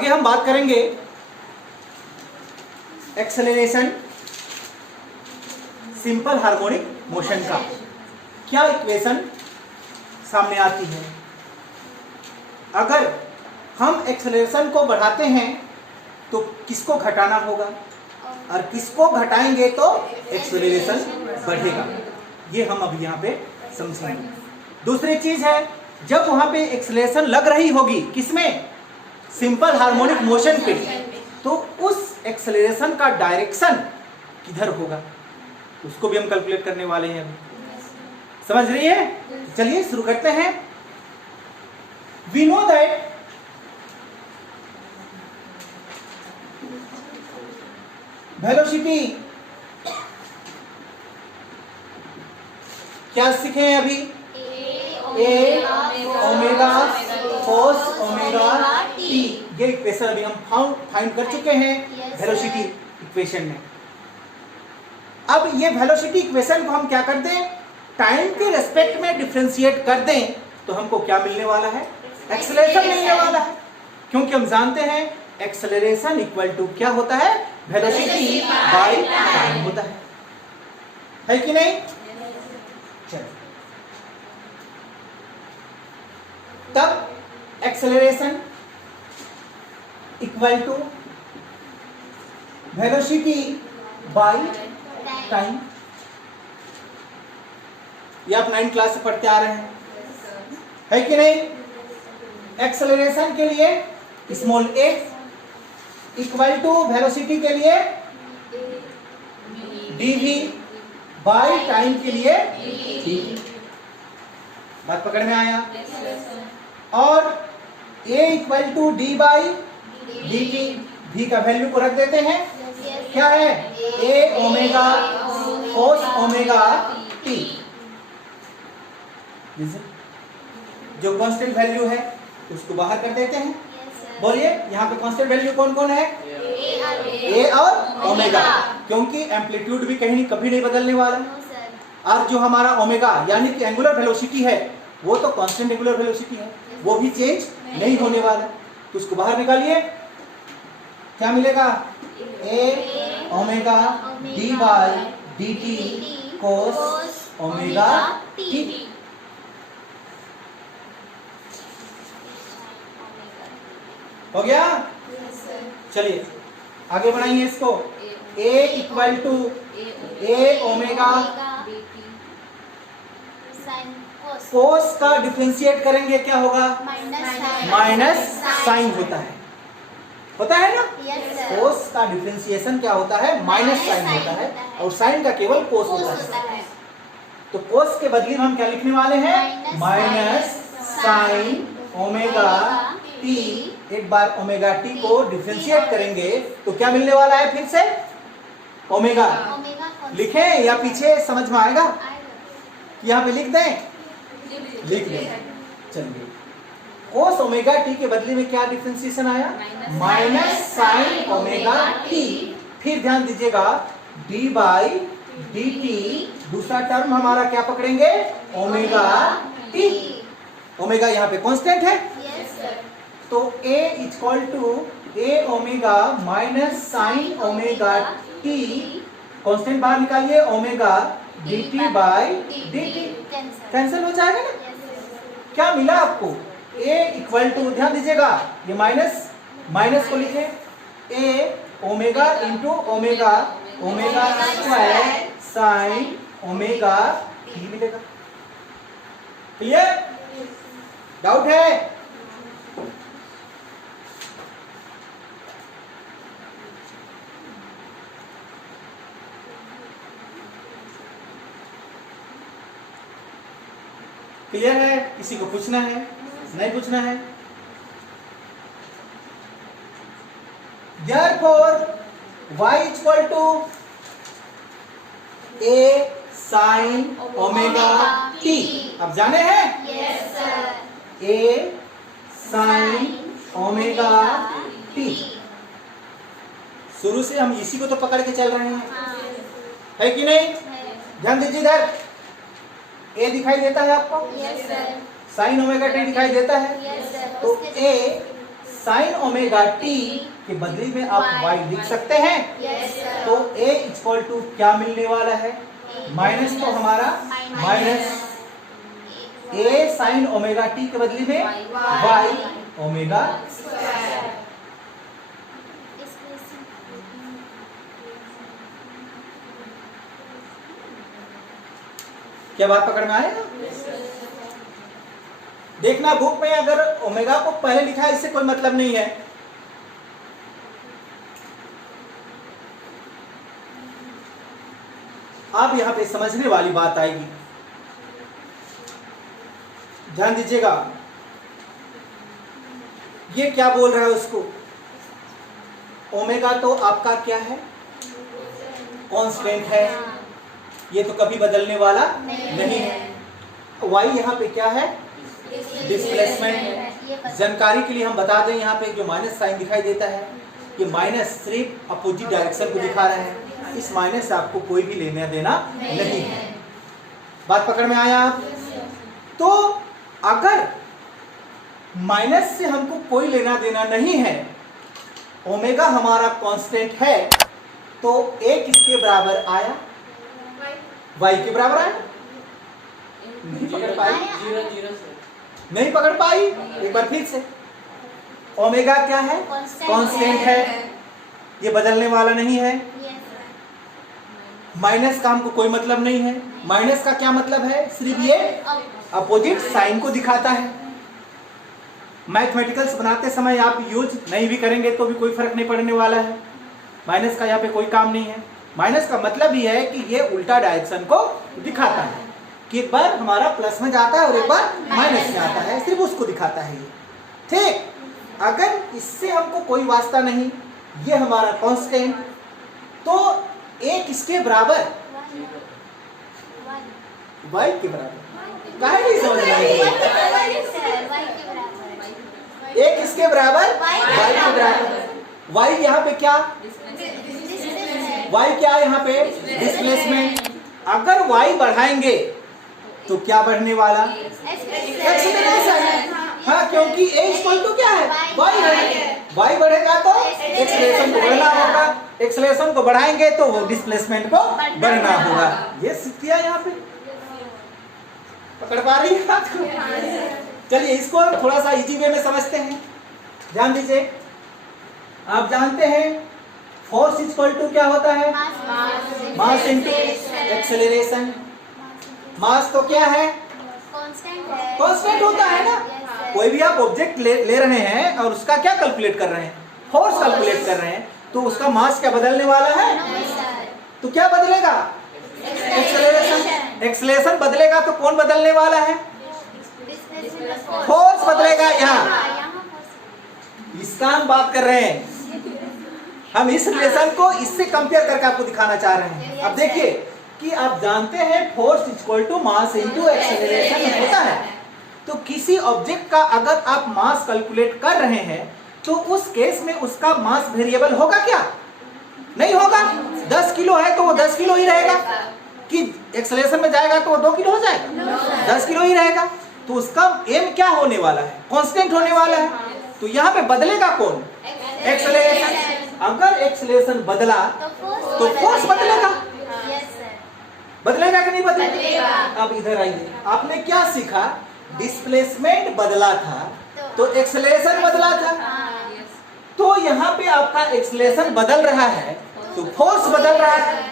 आगे हम बात करेंगे एक्सेलरेशन सिंपल हार्मोनिक मोशन का। क्या इक्वेशन सामने आती है? अगर हम एक्सेलरेशन को बढ़ाते हैं तो किसको घटाना होगा, और किसको घटाएंगे तो एक्सेलरेशन बढ़ेगा। ये हम अब यहाँ पे समझेंगे। दूसरी चीज है, जब वहां पे एक्सेलरेशन लग रही होगी किसमें, सिंपल हार्मोनिक मोशन पे, तो उस एक्सेलरेशन का डायरेक्शन किधर होगा, उसको भी हम कैलकुलेट करने वाले हैं अभी। समझ रही है? चलिए शुरू करते हैं। वी नो दैट वेलोसिटी, क्या सीखे हैं अभी? ए ओमेगा कोस ओमेगा टी। ये इक्वेशन अभी हम फाइंड कर चुके हैं वेलोसिटी इक्वेशन में। अब ये वेलोसिटी इक्वेशन को हम क्या कर दें, टाइम के रेस्पेक्ट में डिफरेंशिएट कर दें तो हमको क्या मिलने वाला है, एक्सेलरेशन मिलने वाला है। क्योंकि हम जानते हैं एक्सेलरेशन इक्वल टू क्या होता है, वेलोसिटी बाय टाइम होता है कि नहीं? चलो, तब acceleration equal to velocity by time. ये आप 9th क्लास से पढ़ते आ रहे हैं, है कि नहीं? एक्सेलरेशन के लिए small a equal to velocity के लिए dv बाय टाइम के लिए dt। बात पकड़ में आया? और a equal to d by dt, v का वैल्यू को रख देते हैं, क्या है, a omega cos omega t। जो कांस्टेंट वैल्यू है उसको बाहर कर देते हैं। बोलिए यहाँ पे कांस्टेंट वैल्यू कौन कौन है, ए और ओमेगा, क्योंकि एम्पलीट्यूड भी कहीं कभी नहीं बदलने वाला। और जो हमारा ओमेगा यानी कि एंगुलर वेलोसिटी है वो तो कांस्टेंट एंगुलर वेलोसिटी है, वो भी चेंज नहीं होने वाला। तो उसको बाहर निकालिए, क्या मिलेगा, A omega D by D T cos omega T. हो गया? चलिए आगे बढ़ाइए इसको। a equal to A omega cos का डिफरेंशिएट करेंगे, क्या होगा, माइनस साइन होता है ना? कोस का डिफरेंशिएशन क्या होता है, माइनस साइन होता है, और साइन का केवल कोस होता है। तो कोस के बदले में हम क्या लिखने वाले हैं, माइनस साइन ओमेगा टी। एक बार ओमेगा टी को डिफरेंशिएट करेंगे तो क्या मिलने वाला है, फिर से ओमेगा। लिखें या पीछे समझ में आएगा? यहाँ पे लिख दें, लिख दें। चलिए, कोस ओमेगा टी के बदले में क्या डिफरेंशिएशन आया, माइनस साइन ओमेगा टी। फिर ध्यान दीजिएगा, डी बाई डी टी, दूसरा टर्म हमारा क्या पकड़ेंगे, ओमेगा टी। ओमेगा यहाँ पे कांस्टेंट है, तो a equal to A omega minus sine omega t, constant बाहर निकालिए, omega d t by D t, cancel हो जाएगा ना। क्या मिला आपको, a इक्वल टू, ध्यान दीजिएगा ये माइनस को लिखे, a omega into omega, omega square sine omega T मिलेगा। क्लियर? डाउट है? क्लियर है? किसी को पूछना है, नहीं पूछना है? Therefore, y equal to a sine omega t। अब जाने हैं, yes, sir. a sine omega t। शुरू से हम इसी को तो पकड़ के चल रहे हैं, है कि नहीं? ध्यान दीजिए, इधर a दिखाई देता है आपको, yes, साइन ओमेगा t दिखाई देता है, yes, तो a साइन ओमेगा टी के बदले में आप y लिख सकते हैं। तो a इक्वल टू क्या मिलने वाला है, माइनस तो हमारा minus a sine omega T के बदले में y ओमेगा। क्या बात पकड़ में आए? देखना बुक में अगर ओमेगा को पहले लिखा है इससे कोई मतलब नहीं है। आप यहां पे समझने वाली बात आएगी, ध्यान दीजिएगा। ये क्या बोल रहा है उसको, ओमेगा तो आपका क्या है, कांस्टेंट है, ये तो कभी बदलने वाला नहीं है। y यहाँ पे क्या है, डिस्प्लेसमेंट। जानकारी के लिए हम बता दें, यहाँ पे जो माइनस साइन दिखाई देता है ये माइनस सिर्फ अपोजिट डायरेक्शन को दिखा रहा है, इस माइनस से आपको कोई भी लेना देना नहीं है। बात पकड़ में आया आप? तो अगर माइनस से हमको कोई लेना देना नहीं है, ओमेगा हमारा कांस्टेंट है, तो a किसके बराबर आया, y के बराबर आया। नहीं पकड़ पाई, नहीं पकड़ पाई, एक बार फिर से। ओमेगा क्या है, कांस्टेंट है, ये बदलने वाला नहीं है। माइनस का हमको कोई मतलब नहीं है, माइनस का क्या मतलब है, सिर्फ ये अपोजिट साइन को दिखाता है। मैथमेटिकल्स बनाते समय आप यूज नहीं भी करेंगे तो भी कोई फर्क नहीं पड़ने वाला है, माइनस का यहाँ पे कोई काम नहीं है। माइनस का मतलब ही है कि ये उल्टा डायरेक्शन को दिखाता है, कि एक बार हमारा प्लस में जाता है और एक बार माइनस में आता है, सिर्फ उसको दिखाता है ये। ठीक, अगर इससे हमको कोई वास्ता नहीं, ये हमारा कांस्टेंट, तो a किसके बराबर, y के बराबर। काहे नहीं समझ रहे, a किसके बराबर, y के बराबर। y यहाँ पे क्या, y क्या है यहाँ पे, डिस्प्लेसमेंट। अगर y बढ़ाएंगे तो क्या बढ़ने वाला, एक्सेलरेशन। हाँ, क्योंकि a इक्वल टू क्या है, y बढ़ेगा तो एक्सेलरेशन को बढ़ना होगा, एक्सेलरेशन को बढ़ाएंगे तो वो डिस्प्लेसमेंट को बढ़ना होगा। ये सीख लिया यहाँ पे, पकड़ पा रही है बात को? चलिए इसको हम थोड़ा सा इजी वे में समझते हैं, ध्यान दीजिए। आप जानते हैं फोर्स इक्वल टू क्या होता है, मास इनटू एक्सेलरेशन। मास तो क्या है, कांस्टेंट होता है ना। कोई भी आप ऑब्जेक्ट ले रहे हैं और उसका क्या कैलकुलेट कर रहे हैं, फोर्स कैलकुलेट कर रहे हैं, तो उसका मास क्या बदलने वाला है, तो क्या बदलेगा, एक्सेलरेशन। एक्सेलरेशन बदलेगा तो कौन बदलने वाला है, फोर्स बदलेगा। यहाँ इसका हम बात कर रहे हैं, हम इस रिलेशन को इससे कंपेयर करके आपको दिखाना चाह रहे हैं। अब देखिए कि आप जानते हैं force equal to mass into acceleration होता है, तो किसी ऑब्जेक्ट का अगर आप मास कैलकुलेट कर रहे हैं तो उस केस में उसका मास वेरिएबल होगा क्या, नहीं होगा। 10 किलो है तो वो 10 किलो ही रहेगा, कि एक्सेलरेशन में जाएगा तो वो 2 किलो हो जाएगा, 10 किलो ही रहेगा। तो उसका एम क्या होने वाला है, कांस्टेंट होने वाला है। तो यहाँ पे बदलेगा कौन, एक्सेलरेशन। अगर एक्सेलरेशन बदला तो फोर्स बदलेगा, बदलेगा कि नहीं बदलेगा। अब इधर आइए, आपने क्या सीखा, डिस्प्लेसमेंट बदला था तो एक्सेलरेशन बदला था। तो यहाँ पे आपका एक्सेलरेशन बदल रहा है तो फोर्स बदल रहा है।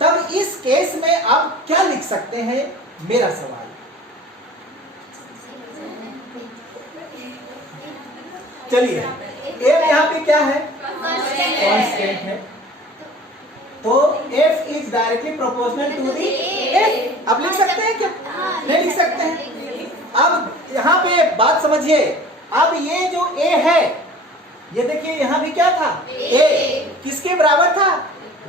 तब इस केस में आप क्या लिख सकते हैं, मेरा सवाल। चलिए एम यहाँ पे क्या है, कांस्टेंट है, तो F is directly proportional to the F। आप लिख सकते हैं क्या, नहीं लिख सकते हैं। अब यहाँ पे बात समझिए, अब ये जो A है, ये देखिए यहाँ भी क्या था, A किसके बराबर था,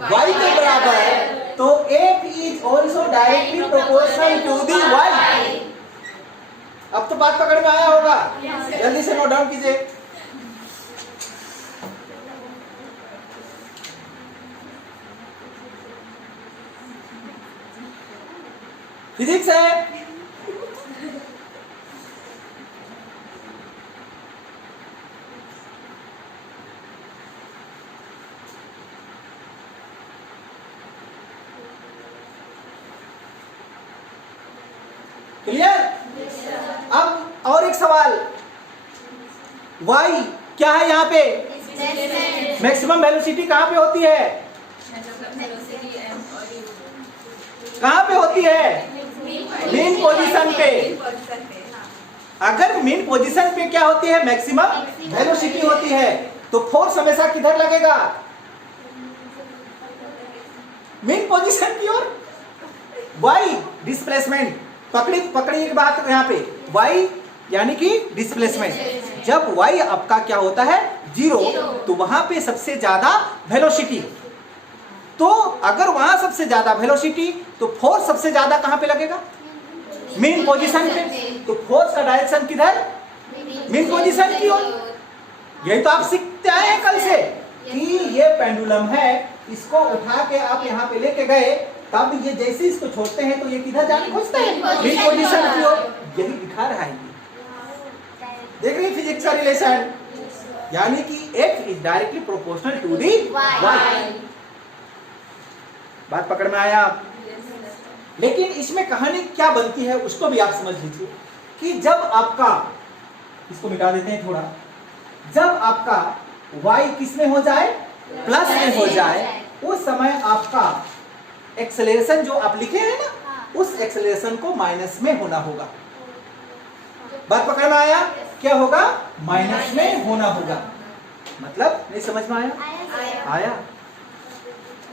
Y के बराबर। तो F is also directly proportional to the Y। अब तो बात पकड़ में आया होगा, जल्दी से नोट डाउन कीजिए। फिजिक्स है, क्लियर? अब और एक सवाल, y क्या है यहाँ पे? मैक्सिमम वेलोसिटी कहाँ पे होती है? कहाँ पे होती है? मीन पोजीशन पे। अगर मीन पोजीशन पे क्या होती है? मैक्सिमम वेलोसिटी होती है, तो फोर्स हमेशा किधर लगेगा? मीन पोजीशन की ओर। y डिस्प्लेसमेंट, पकड़ी एक बात यहाँ पे, y यानी कि डिस्प्लेसमेंट। जब y आपका क्या होता है? 0, तो वहां पे सबसे ज्यादा वेलोसिटी। तो अगर वहां सबसे ज्यादा वेलोसिटी, तो फोर्स सबसे ज्यादा कहां पे लगेगा? मीन पोजीशन पे। तो फोर्स का डायरेक्शन किधर? मीन पोजीशन की ओर। यही तो आप सीखते आए हैं कल से कि ये पेंडुलम है, इसको उठा के आप यहाँ पे लेके गए, तब ये जैसे इसको छोड़ते हैं तो ये किधर जाने खोजता है? मीन पोजीशन की ओर। यही दिखा रहा है। देख रही फिजिक्स का रिलेशन, यानी कि F is directly proportional to the y। बात पकड़ में आया? लेकिन इसमें कहानी क्या बनती है उसको भी आप समझ लीजिए कि जब आपका, इसको मिटा देते हैं थोड़ा, जब आपका y किस में हो जाए? प्लस में हो जाए, उस समय आपका एक्सेलरेशन जो आप लिखे हैं ना, उस एक्सेलरेशन को माइनस में होना होगा। बात पकड़ में आया? क्या होगा? माइनस में होना होगा। मतलब नहीं समझ में आया? आया।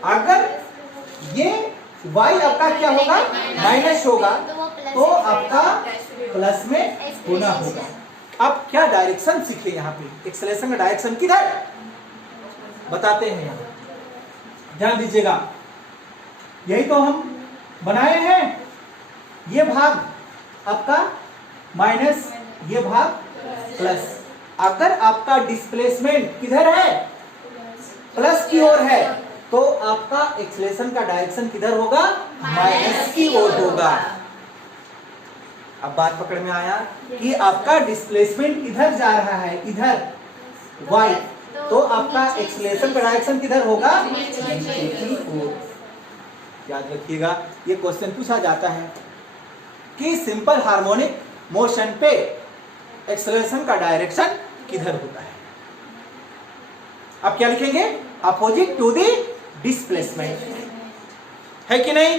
अगर ये y आपका क्या होगा? माइनस होगा, तो आपका प्लस में होना होगा। अब क्या डायरेक्शन सीखे यहाँ पे? एक्सेलरेशन का डायरेक्शन किधर? बताते हैं यहाँ, ध्यान दीजिएगा। यही तो हम बनाए हैं। ये भाग आपका माइनस, ये भाग प्लस। अगर आपका डिस्प्लेसमेंट किधर है? प्लस की ओर है, तो आपका एक्सेलरेशन का डायरेक्शन किधर होगा? माइनस की ओर होगा। अब बात पकड़ में आया कि आपका डिस्प्लेसमेंट इधर जा रहा है, इधर y, तो आपका एक्सेलरेशन का डायरेक्शन किधर होगा? नीचे की ओर। याद रखिएगा, ये क्वेश्चन पूछा जाता है कि सिंपल हार्मोनिक मोशन पे एक्सेलरेशन का डायरेक्शन किधर होता है। अब क्या लिखेंगे? अपोजिट टू द डिस्प्लेसमेंट, है कि नहीं?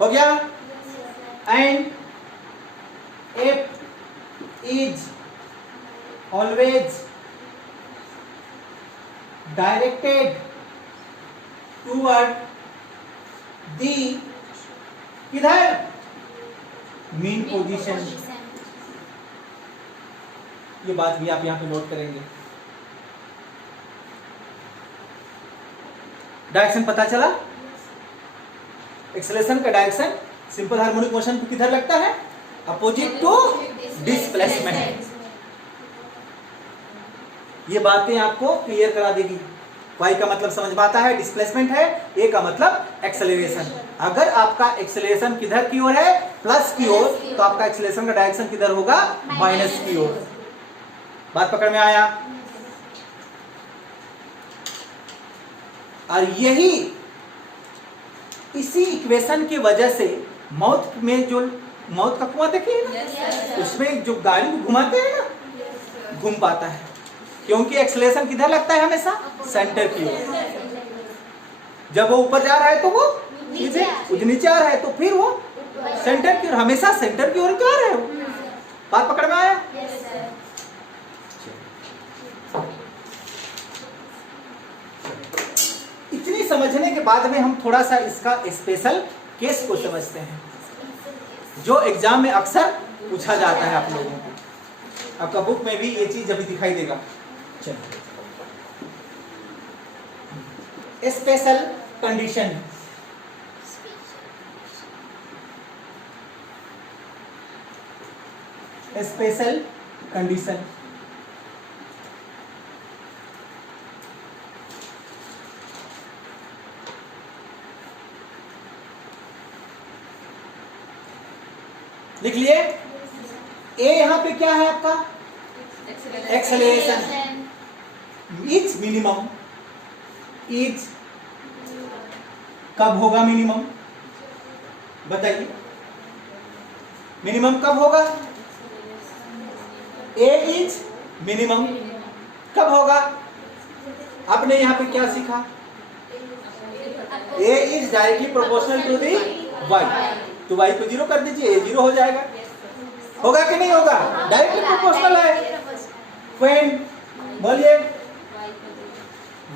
हो गया? And F is always directed toward the किधर? Mean position. ये बात भी आप यहां पे नोट करेंगे। डायरेक्शन पता चला? एक्सेलरेशन का डायरेक्शन सिंपल हार्मोनिक मोशन को किधर लगता है? Opposite to displacement. ये बातें आपको क्लियर करा देगी। y का मतलब समझ में आता है, डिस्प्लेसमेंट है, a का मतलब एक्सेलरेशन। अगर आपका एक्सेलरेशन किधर की ओर है? प्लस की ओर, तो आपका एक्सेलरेशन का डायरेक्शन किधर होगा? माइनस की ओर। बात पकड़ में आया? और यही इसी इक्वेशन की वजह से मौत में जो मौत का कुआं देखिए ना, उसमें जो गाड़ी को घुमाते हैं ना, घूम पाता है, क्योंकि एक्सेलरेशन किधर लगता है? हमेशा सेंटर की ओर। जब वो ऊपर जा रहा है तो वो नीचे आ रहा है, तो फिर वो सेंटर की ओर, हमेशा सेंटर की ओर क्यों आ रहा है वो। बात पकड़ में आया? इतनी समझने के बाद में हम थोड़ा सा इसका स्पेशल केस को समझते हैं, जो एग्जाम में अक्सर पूछा जाता है आप लोगों को। आपका बुक में भी ये चीज अभी दिखाई देगा। चलिए, स्पेशल कंडीशन। स्पेशल कंडीशन लिख लिए। ए यहां पे क्या है आपका? एक्सेलरेशन। इज मिनिमम, इज कब होगा मिनिमम? बताइए, मिनिमम कब होगा? ए इज मिनिमम कब होगा? आपने यहाँ पे क्या सीखा? A is directly proportional to the Y, तो वाई को 0 कर दीजिए, ए 0 हो जाएगा। होगा कि नहीं होगा? डायरेक्टली प्रोपोर्शनल है। व्हेन बोलिए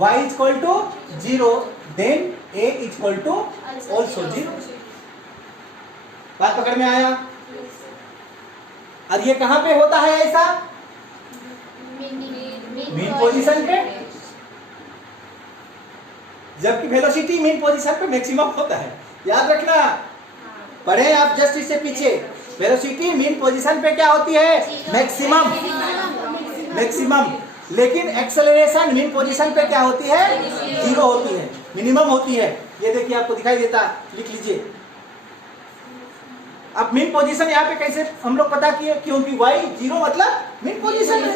y is equal to 0 then a is equal to also 0। बात पकड़ में आया? और ये कहां पे होता है ऐसा? मीन पोजीशन पे, जबकि वेलोसिटी मीन पोजीशन पे मैक्सिमम होता है। याद रखना, पढ़े आप जस्ट इससे पीछे। वेलोसिटी मीन पोजीशन पे क्या होती है? Maximum, maximum. लेकिन एक्सेलरेशन मीन पोजीशन पे क्या होती है? 0 होती है, मिनिमम होती है। ये देखिए आपको दिखाई देता, लिख लीजिए। अब मीन पोजीशन यहाँ पे कैसे हम लोग पता किए? क्योंकि y 0 मतलब मीन पोजीशन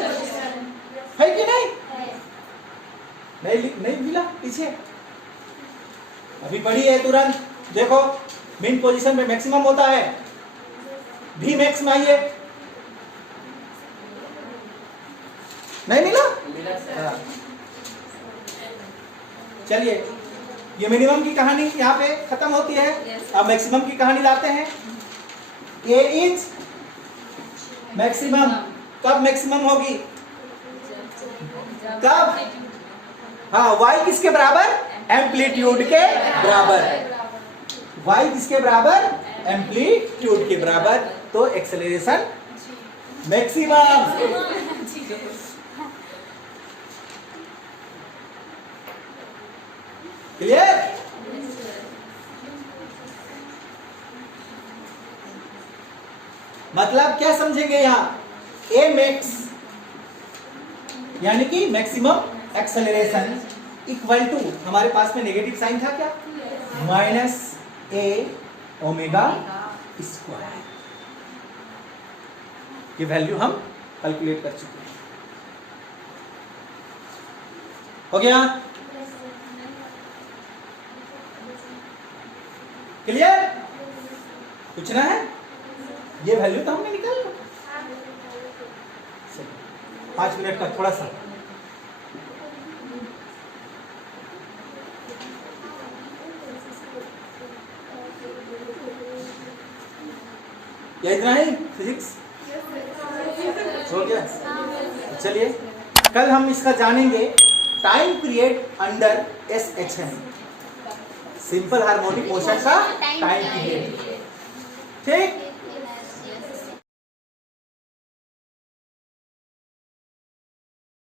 है कि नहीं? नहीं मिला पीछे, अभी पढ़िए तुरंत। देखो मीन पोजीशन में मैक्सिमम होता है, भी मैक्स में आइए। नहीं मिला? चलिए, ये मिनिमम की कहानी यहाँ पे खत्म होती है। अब मैक्सिमम की कहानी लाते हैं। ए इज मैक्सिमम कब मैक्सिमम होगी? कब? हाँ, y किसके बराबर? एम्पलीट्यूड के बराबर। y किसके बराबर? एम्पलीट्यूड के बराबर। तो एक्सेलरेशन मैक्सिमम। क्लियर? मतलब क्या समझेंगे यहाँ? ए मैक्स यानी कि मैक्सिमम एक्सेलरेशन इक्वल टू, हमारे पास में नेगेटिव साइन था क्या? माइनस ए ओमेगा स्क्वायर। ये वैल्यू हम कैलकुलेट कर चुके हैं। हो गया? क्लियर? पूछना है? ये वैल्यू तो हमने निकाल लो। 5 मिनट का थोड़ा सा। ये इतना ही फिजिक्स हो गया। चलिए कल हम इसका जानेंगे, time period under SHM, simple harmonic motion का टाइम पीरियड। ठीक?